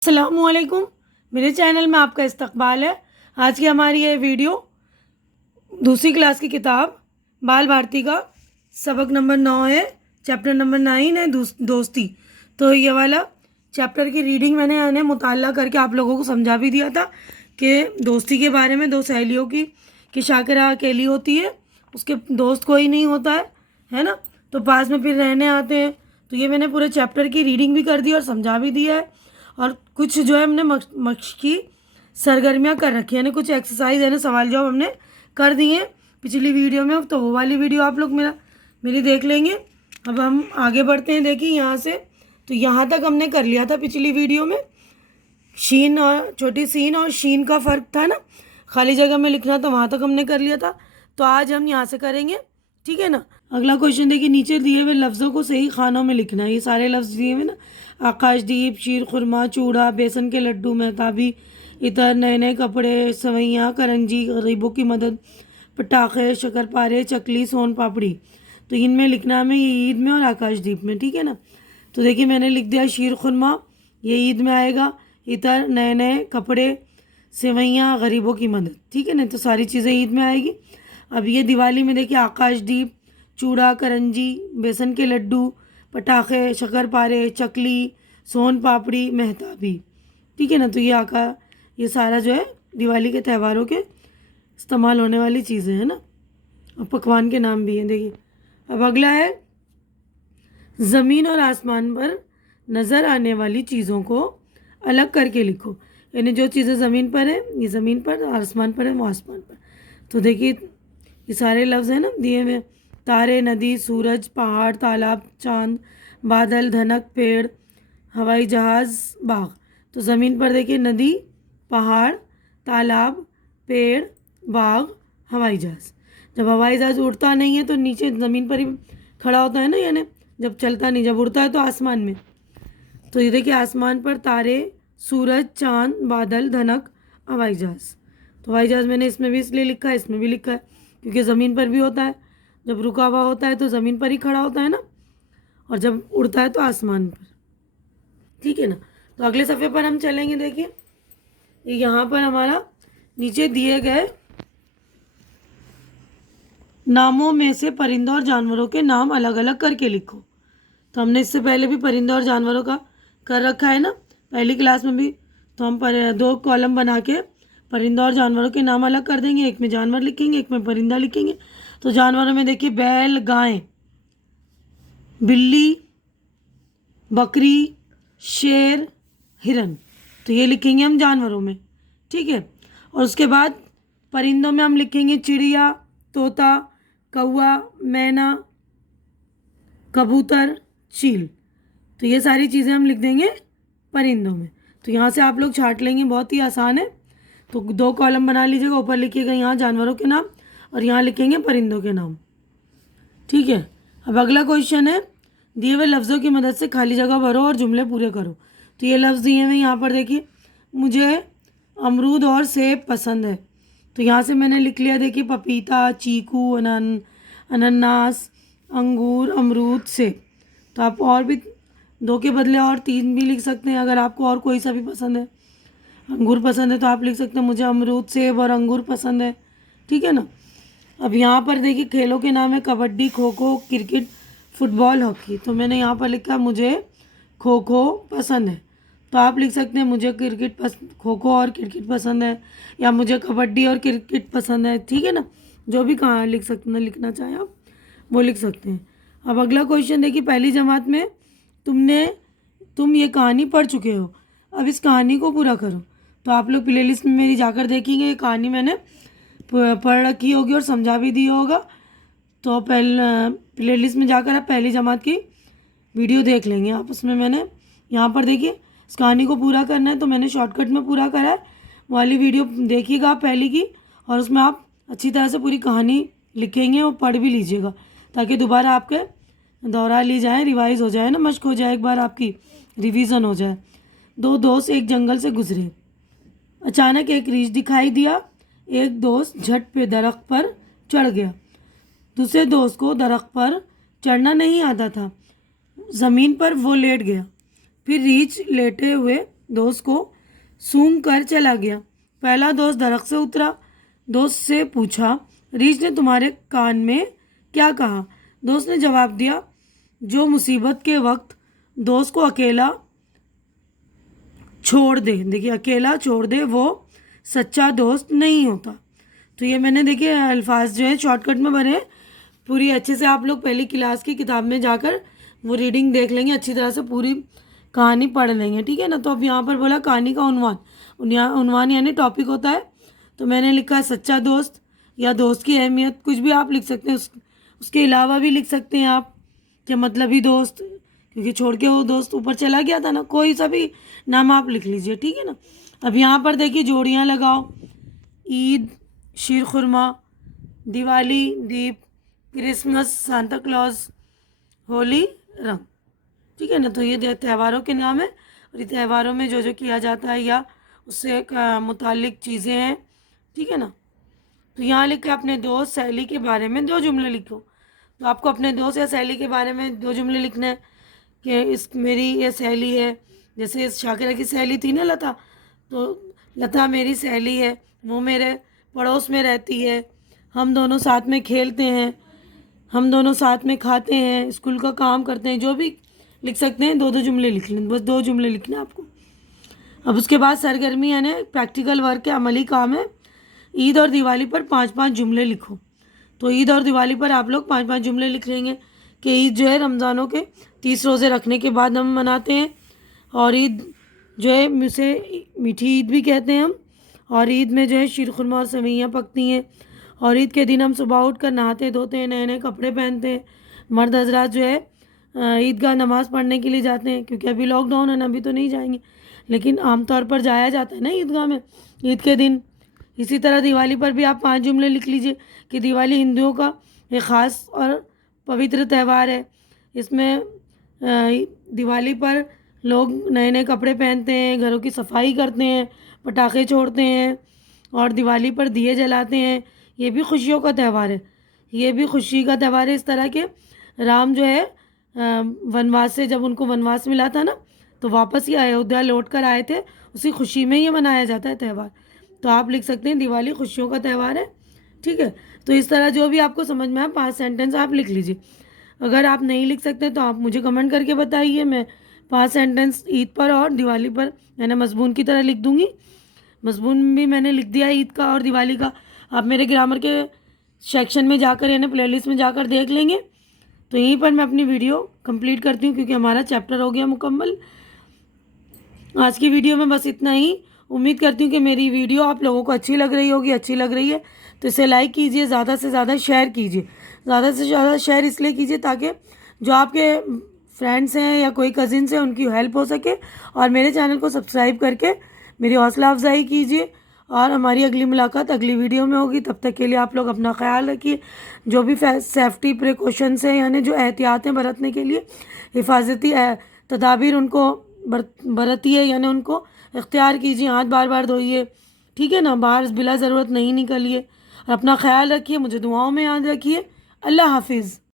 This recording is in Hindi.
अस्सलामुअलैकुम। मेरे चैनल में आपका इस्तकबाल है। आज की हमारी ये वीडियो दूसरी क्लास की किताब बाल भारती का सबक नंबर 9 है। चैप्टर नंबर 9 है दोस्ती। तो ये वाला चैप्टर की रीडिंग मैंने यानी मुताला करके आप लोगों को समझा भी दिया था कि दोस्ती के बारे में। दो सहेलियों की कि शाकिरा अकेली होती है, उसके दोस्त कोई नहीं होता है ना, तो पास में फिर रहने आते हैं। तो ये मैंने पूरे चैप्टर की रीडिंग भी कर दी और समझा भी दिया है। और कुछ जो है हमने मशक़ी सरगर्मियाँ कर रखी है, यानी कुछ एक्सरसाइज है ना, सवाल जवाब हमने कर दिए हैं पिछली वीडियो में। तो वो वाली वीडियो आप लोग मेरी देख लेंगे। अब हम आगे बढ़ते हैं। देखिए यहाँ से तो यहाँ तक हमने कर लिया था पिछली वीडियो में। शीन और छोटी सीन और शीन का फ़र्क था ना, खाली जगह में लिखना था, वहाँ तक हमने कर लिया था। तो आज हम यहाँ से करेंगे, ठीक है ना। अगला क्वेश्चन देखिए, नीचे दिए हुए लफ्ज़ों को सही खानों में लिखना है। ये सारे लफ्ज़ दिए हुए ना, आकाशदीप, शीर खुरमा, चूड़ा, बेसन के लड्डू, मेहताबी, इतर, नए नए कपड़े, सवैयाँ, करंजी, गरीबों की मदद, पटाखे, शक्करपारे, चकली, सोन पापड़ी। तो इनमें लिखना है हमें, ये ईद में और आकाशदीप में, ठीक है ना। तो देखिए मैंने लिख दिया शीर खुरमा, ये ईद में आएगा। इतर, नए नए कपड़े, सेवैयाँ, गरीबों की मदद, ठीक है ना। तो सारी चीज़ें ईद में आएगी। अब ये दिवाली में देखिए आकाशदीप, चूड़ा, करंजी, बेसन के लड्डू, पटाखे, शक्करपारे, चकली, सोन पापड़ी, मेहताबी, ठीक है ना। तो ये सारा जो है दिवाली के त्योहारों के इस्तेमाल होने वाली चीज़ें हैं ना, और पकवान के नाम भी हैं। देखिए अब अगला है, ज़मीन और आसमान पर नज़र आने वाली चीज़ों को अलग करके लिखो। यानी जो चीज़ें ज़मीन पर है ये ज़मीन पर, आसमान पर है वो आसमान पर। तो देखिए ये सारे लफ्ज़ हैं ना दिए हुए, तारे, नदी, सूरज, पहाड़, तालाब, चांद, बादल, धनक, पेड़, हवाई जहाज़, बाग। तो ज़मीन पर देखिए नदी, पहाड़, तालाब, पेड़, बाग, हवाई जहाज़। जब हवाई जहाज़ उड़ता नहीं है तो नीचे ज़मीन पर ही खड़ा होता है ना, यानी जब चलता नहीं, जब उड़ता है तो आसमान में। तो ये देखिए आसमान पर तारे, सूरज, चांद, बादल, धनक, हवाई जहाज़। तो हवाई जहाज़ मैंने इसमें भी इसलिए लिखा है, इसमें भी लिखा है, क्योंकि ज़मीन पर भी होता है। जब रुका हुआ होता है तो ज़मीन पर ही खड़ा होता है ना, और जब उड़ता है तो आसमान पर, ठीक है ना। तो अगले सफ़े पर हम चलेंगे। देखिए यहाँ पर हमारा नीचे दिए गए नामों में से परिंदों और जानवरों के नाम अलग अलग करके लिखो। तो हमने इससे पहले भी परिंदों और जानवरों का कर रखा है ना, पहली क्लास में भी। तो हम दो कॉलम बना के परिंदों और जानवरों के नाम अलग कर देंगे, एक में जानवर लिखेंगे, एक में परिंदा लिखेंगे। तो जानवरों में देखिए बैल, गाय, बिल्ली, बकरी, शेर, हिरन। तो ये लिखेंगे हम जानवरों में, ठीक है। और उसके बाद परिंदों में हम लिखेंगे चिड़िया, तोता, कौवा, मैना, कबूतर, चील। तो ये सारी चीज़ें हम लिख देंगे परिंदों में। तो यहाँ से आप लोग छाट लेंगे, बहुत ही आसान है। तो दो कॉलम बना लीजिएगा, ऊपर लिखिएगा यहाँ जानवरों के नाम और यहाँ लिखेंगे परिंदों के नाम, ठीक है। अब अगला क्वेश्चन है, दिए हुए लफ्ज़ों की मदद से खाली जगह भरो और जुमले पूरे करो। तो ये लफ्ज़ दिए हुए यहाँ पर देखिए, मुझे अमरूद और सेब पसंद है। तो यहाँ से मैंने लिख लिया, देखिए पपीता, चीकू, अनन्नास, अंगूर, अमरूद, सेब। तो आप और भी दो के बदले और तीन भी लिख सकते हैं, अगर आपको और कोई सा भी पसंद है। अंगूर पसंद है तो आप लिख सकते हैं मुझे अमरूद, सेब और अंगूर पसंद है, ठीक है ना। अब यहाँ पर देखिए खेलों के नाम है kabaddi, kho kho, cricket, football, hockey. तो मैंने यहाँ पर लिखा मुझे खो खो पसंद है। तो आप लिख सकते हैं मुझे खो खो और क्रिकेट पसंद है, या मुझे कबड्डी और क्रिकेट पसंद है, ठीक है ना। जो भी कहाँ लिख सकते हैं, लिखना चाहें आप वो लिख सकते हैं। अब अगला क्वेश्चन देखिए, पहली जमात में तुम ये कहानी पढ़ चुके हो, अब इस कहानी को पूरा करो। तो आप लोग प्ले लिस्ट में मेरी जाकर देखेंगे, ये कहानी मैंने पढ़ रखी होगी और समझा भी दिया होगा। तो प्ले लिस्ट में जाकर आप पहली जमात की वीडियो देख लेंगे आप। उसमें मैंने यहाँ पर देखिए इस कहानी को पूरा करना है, तो मैंने शॉर्टकट में पूरा करा है। वाली वीडियो देखिएगा आप पहली की, और उसमें आप अच्छी तरह से पूरी कहानी लिखेंगे और पढ़ भी लीजिएगा, ताकि दोबारा आपके दोहरा ली जाए, रिवाइज़ हो जाए ना, मश्क हो जाए, एक बार आपकी रिवीजन हो जाए। दो दोस्त एक जंगल से गुजरे, अचानक एक रीछ दिखाई दिया। एक दोस्त झट पे दरख्त पर चढ़ गया, दूसरे दोस्त को दरख्त पर चढ़ना नहीं आता था। ज़मीन पर वो लेट गया, फिर रीछ लेटे हुए दोस्त को सूंघ कर चला गया। पहला दोस्त दरख्त से उतरा, दोस्त से पूछा, रीछ ने तुम्हारे कान में क्या कहा? दोस्त ने जवाब दिया, जो मुसीबत के वक्त दोस्त को अकेला छोड़ दे, देखिए अकेला छोड़ दे, वो सच्चा दोस्त नहीं होता। तो ये मैंने देखिए अल्फाज जो है शॉर्टकट में भरे हैं। पूरी अच्छे से आप लोग पहली क्लास की किताब में जाकर वो रीडिंग देख लेंगे, अच्छी तरह से पूरी कहानी पढ़ लेंगे, ठीक है ना। तो अब यहाँ पर बोला कहानी का उन्वान, उन्वान यानी टॉपिक होता है। तो मैंने लिखा है सच्चा दोस्त या दोस्त की अहमियत, कुछ भी आप लिख सकते हैं। उसके अलावा भी लिख सकते हैं आप क्या मतलब ही दोस्त, क्योंकि छोड़ के वो दोस्त ऊपर चला गया था ना, कोई सा भी नाम आप लिख लीजिए, ठीक है ना। अब यहाँ पर देखिए जोड़ियाँ लगाओ, ईद शीर खुरमा, दिवाली दीप, क्रिसमस सांता क्लॉज, होली रंग, ठीक है ना। तो ये त्योहारों के नाम है और ये त्योहारों में जो जो किया जाता है या उससे मुतालिक चीज़ें हैं, ठीक है ना। तो यहाँ लिखा अपने दोस्त सहेली के बारे में 2 जुमले लिखो। तो आपको अपने दोस्त या सहेली के बारे में 2 जुमले लिखने हैं कि इस मेरी ये सहेली है, जैसे शाकिरा की सहेली थी ना लता, तो लता मेरी सहेली है, वो मेरे पड़ोस में रहती है, हम दोनों साथ में खेलते हैं, हम दोनों साथ में खाते हैं, स्कूल का काम करते हैं, जो भी लिख सकते हैं। 2-2 जुमले लिख लें, बस 2 जुमले लिखना है आपको। अब उसके बाद सरगर्मी यानी प्रैक्टिकल वर्क है, अमली काम है। ईद और दिवाली पर 5-5 जुमले लिखो। तो ईद और दिवाली पर आप लोग 5-5 जुमले लिख लेंगे कि ईद जो है रमज़ानों के 30 रोज़े रखने के बाद हम मनाते हैं, और ईद जो है उसे मीठी ईद भी कहते हैं हम, और ईद में जो है शीर खुरमा और सेवइयाँ पकती हैं, और ईद के दिन हम सुबह उठकर नहाते धोते हैं, नए नए कपड़े पहनते हैं। मर्द हजरात जो है ईदगाह नमाज़ पढ़ने के लिए जाते हैं, क्योंकि अभी लॉकडाउन है ना, अभी तो नहीं जाएंगे, लेकिन आमतौर पर जाया जाता है ना ईदगाह में ईद के दिन। इसी तरह दिवाली पर भी आप 5 जुमले लिख लीजिए कि दिवाली हिंदुओं का एक ख़ास और पवित्र त्यौहार है। इसमें दिवाली पर लोग नए नए कपड़े पहनते हैं, घरों की सफाई करते हैं, पटाखे छोड़ते हैं और दिवाली पर दिए जलाते हैं। ये भी खुशियों का त्यौहार है, ये भी खुशी का त्यौहार है। इस तरह के राम जो है वनवास से, जब उनको वनवास मिला था ना, तो वापस ही अयोध्या लौट कर आए थे, उसी खुशी में ये मनाया जाता है त्यौहार। तो आप लिख सकते हैं दिवाली खुशियों का त्यौहार है, ठीक है। तो इस तरह जो भी आपको समझ में आए 5 सेंटेंस आप लिख लीजिए। अगर आप नहीं लिख सकते तो आप मुझे कमेंट करके बताइए, मैं 5 सेंटेंस ईद पर और दिवाली पर मैंने मजमून की तरह लिख दूँगी। मजमून भी मैंने लिख दिया ईद का और दिवाली का, आप मेरे ग्रामर के सेक्शन में जाकर यानी प्लेलिस्ट में जाकर देख लेंगे। तो यहीं पर मैं अपनी वीडियो कंप्लीट करती हूँ, क्योंकि हमारा चैप्टर हो गया मुकम्मल। आज की वीडियो में बस इतना ही। उम्मीद करती हूँ कि मेरी वीडियो आप लोगों को अच्छी लग रही होगी। अच्छी लग रही है तो इसे लाइक कीजिए, ज़्यादा से ज़्यादा शेयर कीजिए। ज़्यादा से ज़्यादा शेयर इसलिए कीजिए ताकि जो आपके फ्रेंड्स हैं या कोई कज़िन्स हैं उनकी हेल्प हो सके, और मेरे चैनल को सब्सक्राइब करके मेरी हौसला अफजाई कीजिए। और हमारी अगली मुलाकात अगली वीडियो में होगी। तब तक के लिए आप लोग अपना ख्याल रखिए। जो भी सेफ्टी प्रिकॉशंस हैं यानी जो एहतियातें बरतने के लिए हिफाजती तदाबीर उनको बरतिए, यानी उनको इख्तियार कीजिए। हाथ बार बार धोइए, ठीक है ना, बाहर बिला ज़रूरत नहीं निकलिए। अपना ख्याल रखिए, मुझे दुआओं में याद रखिए। अल्लाह हाफिज़।